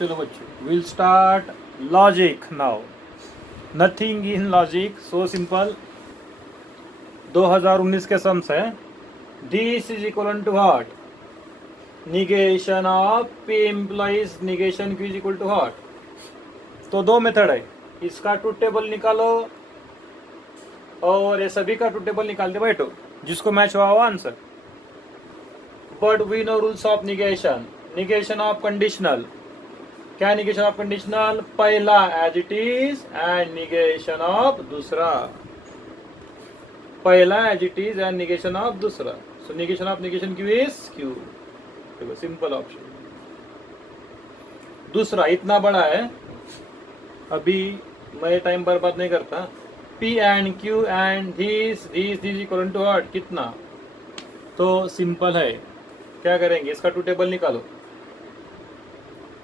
चलो बच्चों, will start logic now. Nothing in logic, so simple. 2019 के सम्स है. This is equal to what? Negation of P implies negation Q is equal to what? तो दो method है, इसका truth table निकालो और ये सभी का ट्रूथ टेबल निकाल दे बैठो, जिसको मैच हुआ हुआ answer. But we know rules of negation. Negation of conditional. क्या निगेशन ऑफ कंडीशनल? पहला as it is and negation of दूसरा. पहला as it is and negation of दूसरा. So negation of negation Q is Q. देखो simple option. दूसरा इतना बड़ा है, अभी मैं टाइम बर्बाद नहीं करता. P and Q and this equal to what? कितना? तो सिंपल है, क्या करेंगे, इसका ट्रूथ टेबल निकालो.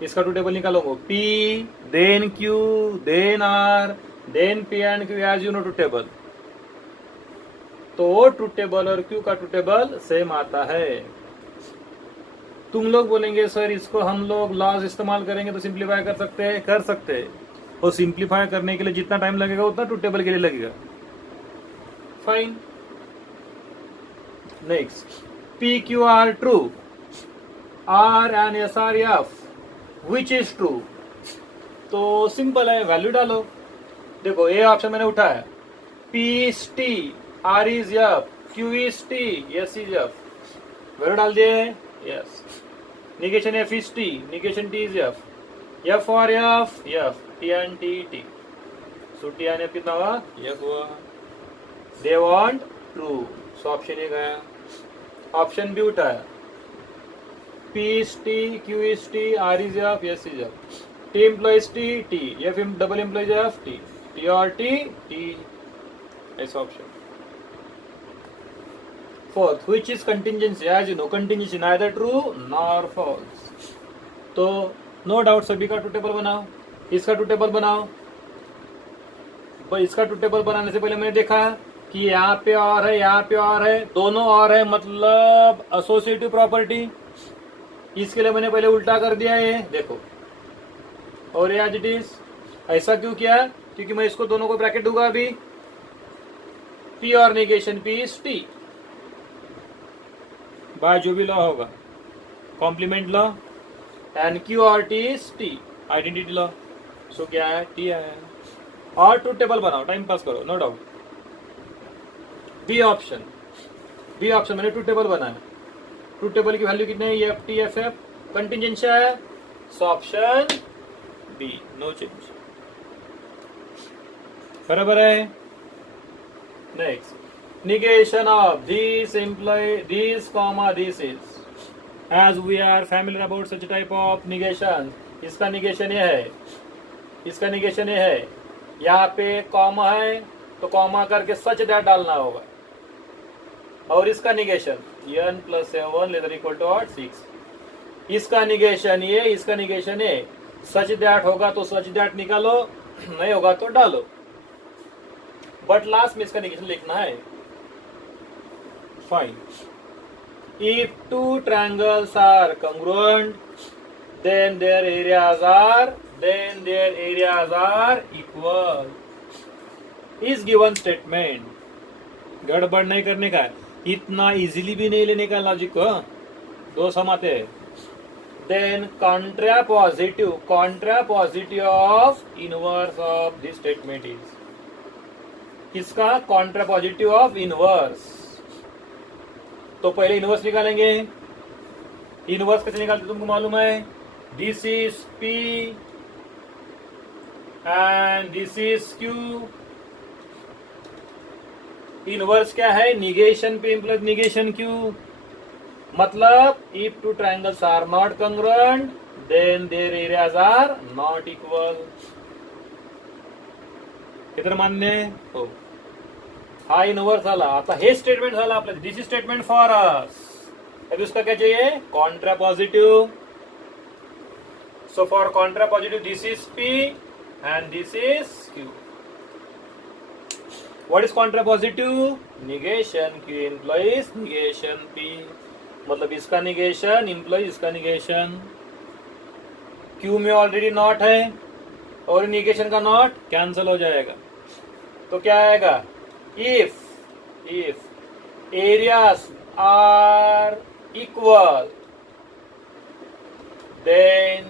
इसका ट्रूथ टेबल निकालोगे. P then Q then R then P and Q as you know truth table. तो ट्रूथ टेबल और Q का ट्रूथ टेबल सेम आता है. तुम लोग बोलेंगे सर इसको हम लोग लॉज इस्तेमाल करेंगे तो सिंप्लीफाई कर सकते हैं. कर सकते हैं, और सिंप्लीफाई करने के लिए जितना टाइम लगेगा उतना ट्रूथ टेबल के लिए लगेगा. Fine. Next, P Q R true, R and S R F which is true. तो सिंपल है, वैल्यू डालो. देखो ये ऑप्शन मैंने उठाया. P is T, R is F, Q is T, S is F. Value डाल दिए. Yes. Negation F is T, negation T is F. F और F, F. T and T, T. So T and F कितना हुआ? F हुआ. They want true. So option A गया. Option B उठाया. P is T, Q is T, R is F, S is F. T implies T, T. F double implies F, T. T और T, T. ऐसा option. Fourth, which is contingency? As you know, contingency neither true nor false. तो no doubt सभी का truth table बनाओ. इसका truth table बनाओ. इसका truth table बनाने से पहले मैंने देखा कि यहाँ पे और है, यहाँ पे और है, दोनों और है, मतलब एसोसिएटिव प्रॉपर्टी. इसके लिए मैंने पहले उल्टा कर दिया है, देखो. और ये एज इट इज. ऐसा क्यों किया? क्योंकि मैं इसको दोनों को ब्रैकेट दूंगा अभी. पी और negation P is T by जो भी लॉ होगा, कॉम्प्लीमेंट लॉ. एंड क्यू और T is T, identity law. So क्या है? टी है. और ट्रूथ टेबल बनाओ, टाइम पास करो, no doubt. B option. B option मैंने ट्रूथ टेबल बनाया. ट्रूथ टेबल की वैल्यू कितनी है? F T F F. Contingency है, so option B, no change. बराबर है. Next, negation of this employee, this comma this is. As we are familiar about such type of negation, इसका negation ये है, इसका negation ये है. यहाँ पे कॉमा है तो कॉमा करके सच दैट डालना होगा. और इसका negation n plus 7 letter equal to 6. इसका negation ये, इसका negation ये. सच दैट होगा तो सच दैट निकालो, नहीं होगा तो डालो. बट लास्ट में इसका negation लिखना है. Fine. If two triangles are congruent, then their areas are equal. इस given statement गड़बड़ नहीं करने का है, इतना इजीली भी नहीं लेने का लॉजिक को. दो समाते हैं. Then contrapositive of inverse of this statement is. किसका? contrapositive of inverse. तो पहले इनवर्स निकालेंगे. इनवर्स कैसे निकालते तुमको मालूम है? This is P and this is Q. Inverse क्या है? Negation P plus negation Q. मतलब if two triangles are not congruent then their areas are not equal. इधर मान्य हो. हा इनवर्स झाला. आता हे स्टेटमेंट झालं आपलं. This is statement for us. अभी उसका क्या चाहिए? Contra positive. So for Contra positive this is P and this is Q. What is Contra positive? Negation Q employees negation P. मतलब इसका निगेशन इम्प्लॉइज इसका निगेशन. Q क्यू में already not है और निगेशन का नॉट कैंसिल हो जाएगा, तो क्या आएगा, if areas are equal then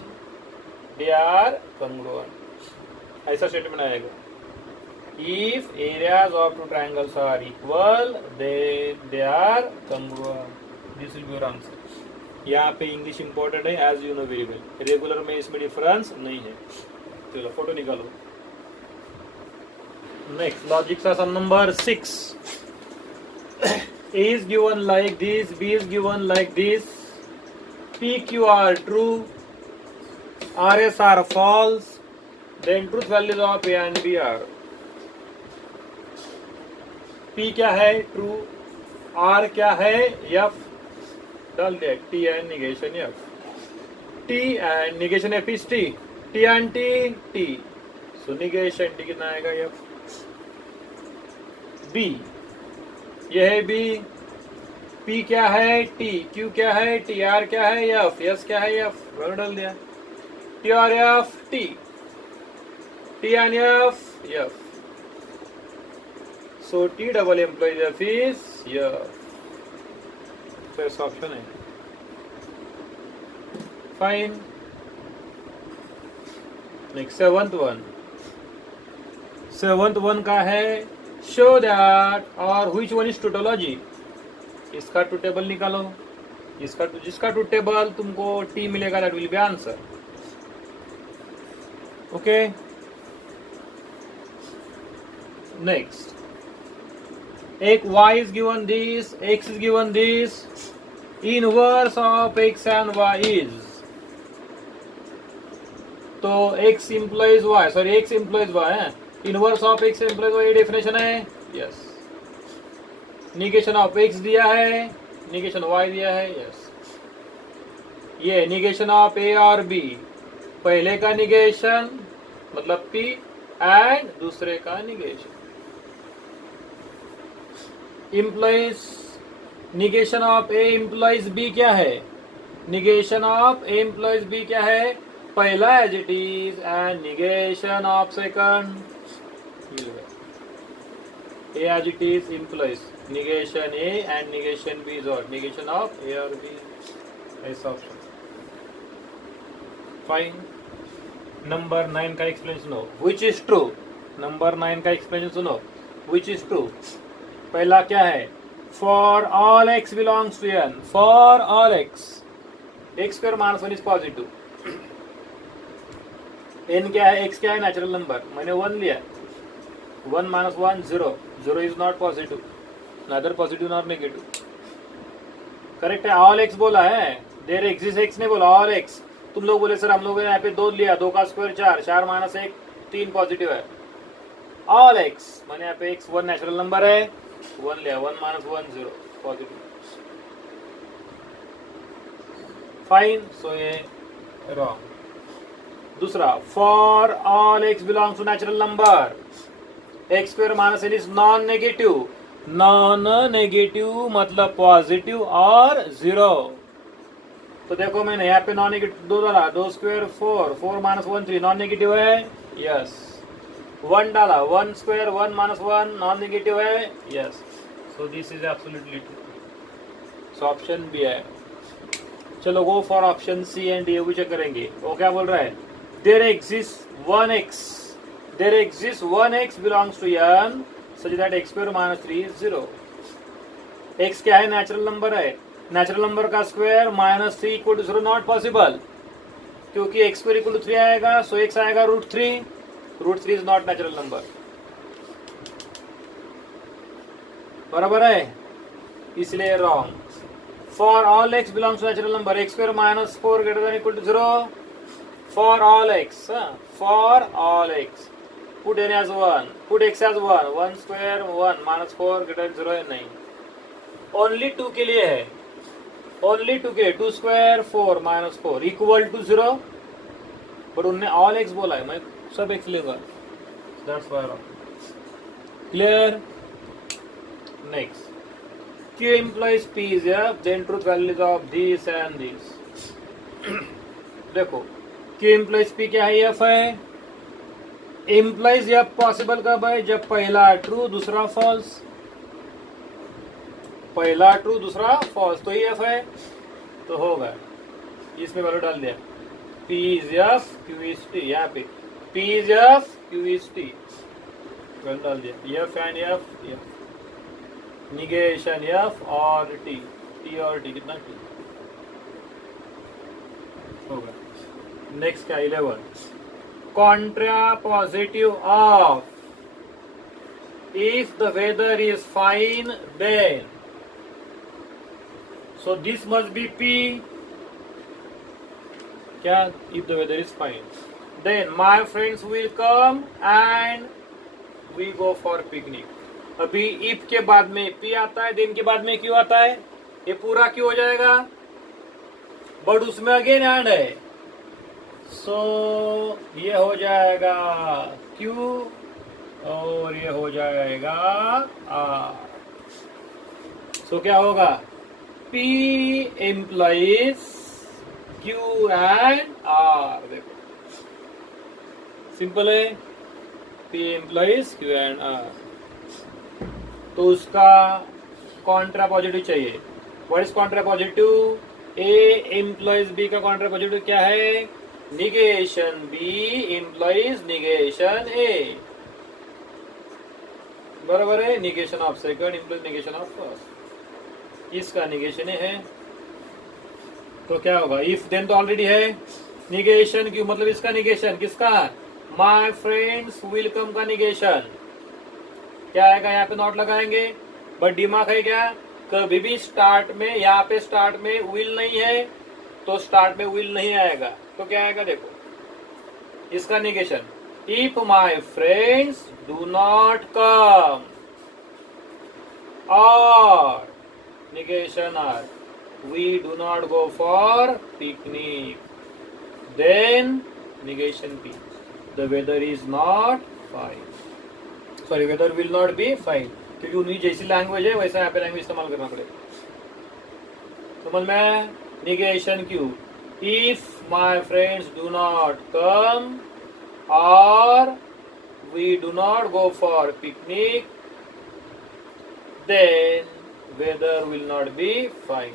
they are congruent, ऐसा स्टेटमेंट आएगा। If areas of two triangles are equal then they are congruent, this will be your answer. यहाँ पे इंग्लिश इंपॉर्टेंट है, as you know very well, regular में इसमें difference नहीं है। चलो फोटो निकालो। नेक्स्ट लॉजिक का सम number 6 A is given like this, B is given like this, P, Q are true, R, S are false, then truth values of A and B are, P क्या है, true, R क्या है, F डाल दिया, T and negation F, T and negation F is T, T and T, so negation T कितना आएगा F, B यह है बी, पी क्या है टी, क्यू क्या है टी, आर क्या है एफ, एस क्या है एफ, डाल दिया, टी और F T, T and F F, so T double implies F is F, first option है। फाइन। नेक्स्ट सेवंथ वन का है show that और which one is tautology, इसका टू टेबल निकालो, जिसका टू टेबल तुमको टी मिलेगा, that will be answer। Okay next, एक y is given this, x is given this, inverse of x and y is, तो x implies y, sorry x implies y है, inverse of x employees ये definition है, yes. Negation of x दिया है, negation Y दिया है, yes. ये negation of ए और बी, पहले का निगेशन मतलब पी एंड दूसरे का negation. Implies negation of A implies B क्या है, negation of A implies B क्या है, पहला as it is and negation of second A as it is implies negation A and negation B is what, negation of A or B, ऐसा option. Fine. Number 9 का explanation सुनो, which is true, number 9 का explanation सुनो, which is true। पहला क्या है, for all x belongs to n, for all x square minus 1 is positive, n क्या है, x क्या है, नेचुरल नंबर, मैंने 1 लिया, 1 minus 1 0, 0 is not positive, neither positive nor negative, correct है। ऑल एक्स बोला है, देयर एग्जिस्ट एक्स ने बोला, ऑल एक्स। तुम लोग बोले सर हम लोग यहाँ पे 2 लिया, 2 का स्क्वायर 4, 4 माइनस 1 3 पॉजिटिव है, ऑल एक्स मैंने यहाँ पे x 1 नेचुरल नंबर है, 1 लिया, 1 minus 1 0 पॉजिटिव। फाइन, सो ये रॉन्ग। दूसरा, for all X belongs to natural number, X square minus N is non negative, non negative मतलब पॉजिटिव और 0। तो देखो मैंने यहाँ पे नॉन नेगेटिव 2 डाला, 2 स्क्वायर 4, 4 माइनस 1 3, नॉन नेगेटिव है, यस। 1 डाला, 1 स्क्वायर 1 माइनस 1, नॉन नेगेटिव है, yes. So this is absolutely true, so option B है। चलो go for option C and D, check करेंगे। वो क्या बोल रहा है, there exist 1 x belongs to n such that x square minus 3 is 0। x क्या है, नेचुरल नंबर है, नेचुरल नंबर का square minus 3 equal to 0 not possible, क्योंकि x स्क्वायर इक्वल टू 3 आएगा, सो x आएगा √3, √3 इज नॉट नेचुरल नंबर, बराबर है, इसलिए wrong. For all x belongs to natural number, x square minus 4 greater than equal to 0, for all x, for all x put n as 1, put x as 1, 1 square 1 minus 4 greater than 0 है, नहीं। Only 2 के लिए है, only 2 के लिए, 2 square 4 minus 4 equal to 0, but उन्होंने all x बोला है, मैं सब x लेगा, that's why wrong. Clear. Next, Q implies P is F, then truth values of this and this। देखो Q implies P क्या है? F है. Implies F पॉसिबल कब है? जब पहला ट्रू दूसरा फॉल्स. पहला ट्रू दूसरा फॉल्स, तो ये F है, तो होगा. इसमें वैल्यू डाल दिया. P is F, Q is T. यहाँ पे P is F, Q is T. Value डाल दिया. F and F, negation F और T. T और T कितना? T होगा. नेक्स्ट क्या? 11. Contra positive of if the weather is fine then, so this must be P. क्या? If the weather is fine then my friends will come and we go for picnic. अभी if के बाद में P आता है, then के बाद में Q आता है. ये पूरा Q हो जाएगा, बट उसमें अगेन एंड है, सो ये हो जाएगा Q और ये हो जाएगा R. सो क्या होगा? P implies Q and R. देखो सिंपल है. P implies Q and R. तो उसका कॉन्ट्रा पॉजिटिव चाहिए. What is Contra positive? A implies B का कॉन्ट्रा पॉजिटिव क्या है? Negation B implies negation A. बराबर है. Negation of second implies negation of first. इसका निगेशन A है, तो क्या होगा? इफ देन तो ऑलरेडी है. निगेशन क्यों? मतलब इसका निगेशन किसका? माय फ्रेंड्स विल कम का निगेशन क्या आएगा? यहाँ पे नॉट लगाएंगे, बट दिमाग है क्या? कभी भी स्टार्ट में, यहाँ पे स्टार्ट में विल नहीं है, तो स्टार्ट में विल नहीं आएगा, तो क्या आएगा? देखो इसका negation. If my friends do not come और negation R we do not go for picnic, then negation P the weather is not fine. Sorry, weather will not be fine, क्योंकि उन्हीं जैसी लैंग्वेज है वैसा यहाँ पे लैंग्वेज इस्तेमाल करना पड़ेगा. समझ में? Negation Q. If my friends do not come और we do not go for picnic then weather will not be fine.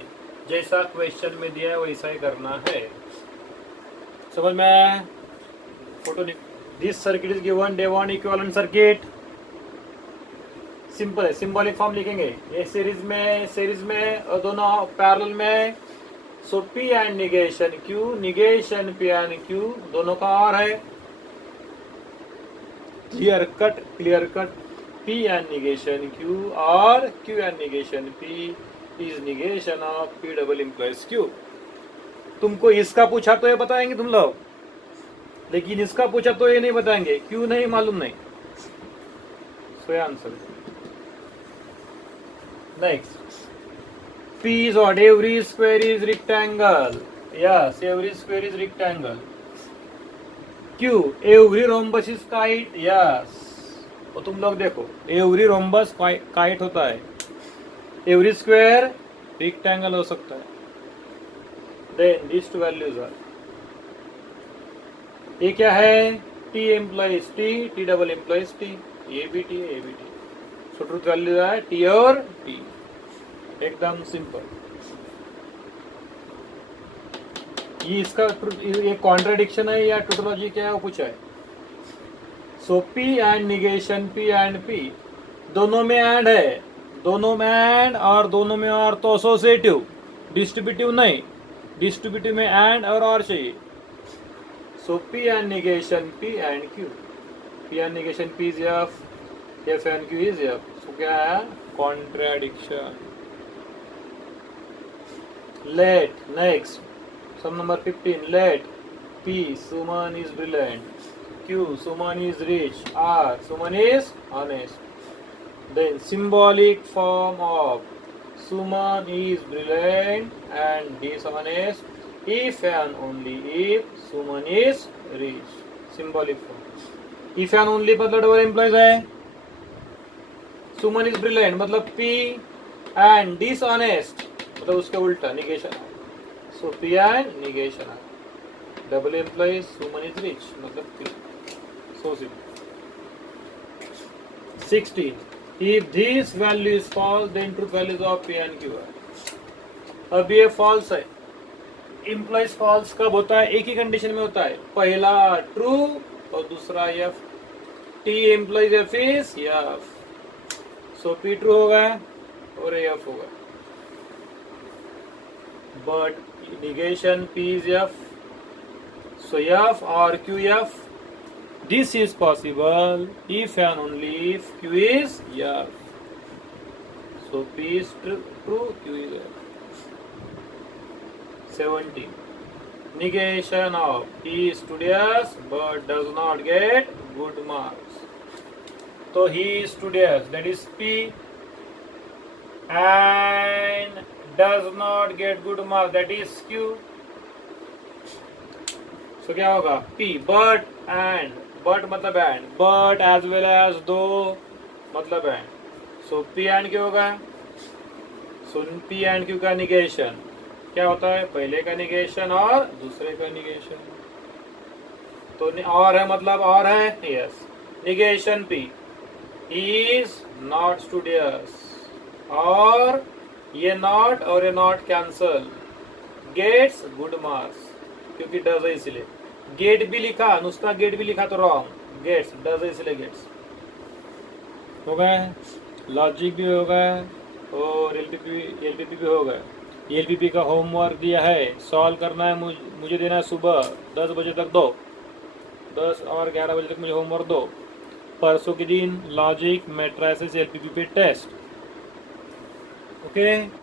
जैसा क्वेश्चन में दिया है वैसा ही करना है. समझ में? Photo. This circuit is given. They want equivalent circuit. Simple है, सिंबॉलिक फॉर्म लिखेंगे. ये सीरीज में और दोनों पैरेलल में. So P and negation Q, negation P and Q दोनों का और है. Clear cut. P and negation Q और Q and negation P is negation of P double implies Q. तुमको इसका पूछा तो ये बताएंगे तुम लोग, लेकिन इसका पूछा तो ये नहीं बताएंगे. क्यों नहीं मालूम नहीं. So answer. Next, P is what? Every square is rectangle. Yes, every square is rectangle. Q, every rhombus is kite. Yes. तो तुम लोग देखो, every rhombus kite होता है, every square rectangle हो सकता है. Then these two values are. ये क्या है? T implies T, T double implies T. ये भी T है, ये भी T. So truth value है T और T. एकदम सिंपल. ये इसका ये कॉन्ट्राडिक्शन है या टोटोलॉजी क्या है वो कुछ है. सो P and negation P and P दोनों में एंड है, दोनों में एंड और दोनों में और, तो एसोसिएटिव. डिस्ट्रीब्यूटिव नहीं, डिस्ट्रीब्यूटिव में एंड और चाहिए. सो P and negation P and Q. P and negation P is F, F and Q is F. सो क्या है? Contradiction. Let next sum number 15. Let P, Suman is brilliant. Q, Suman is rich. R, Suman is honest. Then symbolic form of Suman is brilliant and dishonest if and only if Suman is rich. Symbolic form. If and only मतलब double implies है. Suman is brilliant मतलब P and dishonest मतलब उसके उल्टा negation. So P and negation. Double employees woman is rich, मतलब 3. So simple. 16. If this value is false, then truth values of P and Q are. अब ये false है. Implies false कब होता है? एक ही कंडीशन में होता है. पहला true और दूसरा F. T implies F is F. So P true होगा और F होगा. But negation P is F. So F or QF. This is possible if and only if Q is F. So P is true, Q is F. 17. Negation of P is studious but does not get good marks. So he is studious, that is P, and does not get good marks, that is Q. So क्या होगा? P but and. But मतलब and, but as well as though मतलब and. So P and Q होगा. So P and Q का negation क्या होता है? पहले का निगेशन और दूसरे का निगेशन. तो और है मतलब और है. Yes. Negation P is not studious, और ये नॉट और ये not cancel, gets good marks, क्योंकि डज है इसलिए. गेट भी लिखा, नुस्खा गेट भी लिखा तो रॉन्ग, गेट्स डज इसलिए गेट्स हो गए. लॉजिक भी हो गए और एलपीपी भी हो गए. एलपीपी का होमवर्क दिया है, सॉल्व करना है, मुझे देना है सुबह 10 बजे तक दो, 10 और 11 बजे तक मुझे होमवर्क दो. परसों के दिन लॉजिक, मैट्रिसेस, एलपीपी पे टेस्ट. ओके.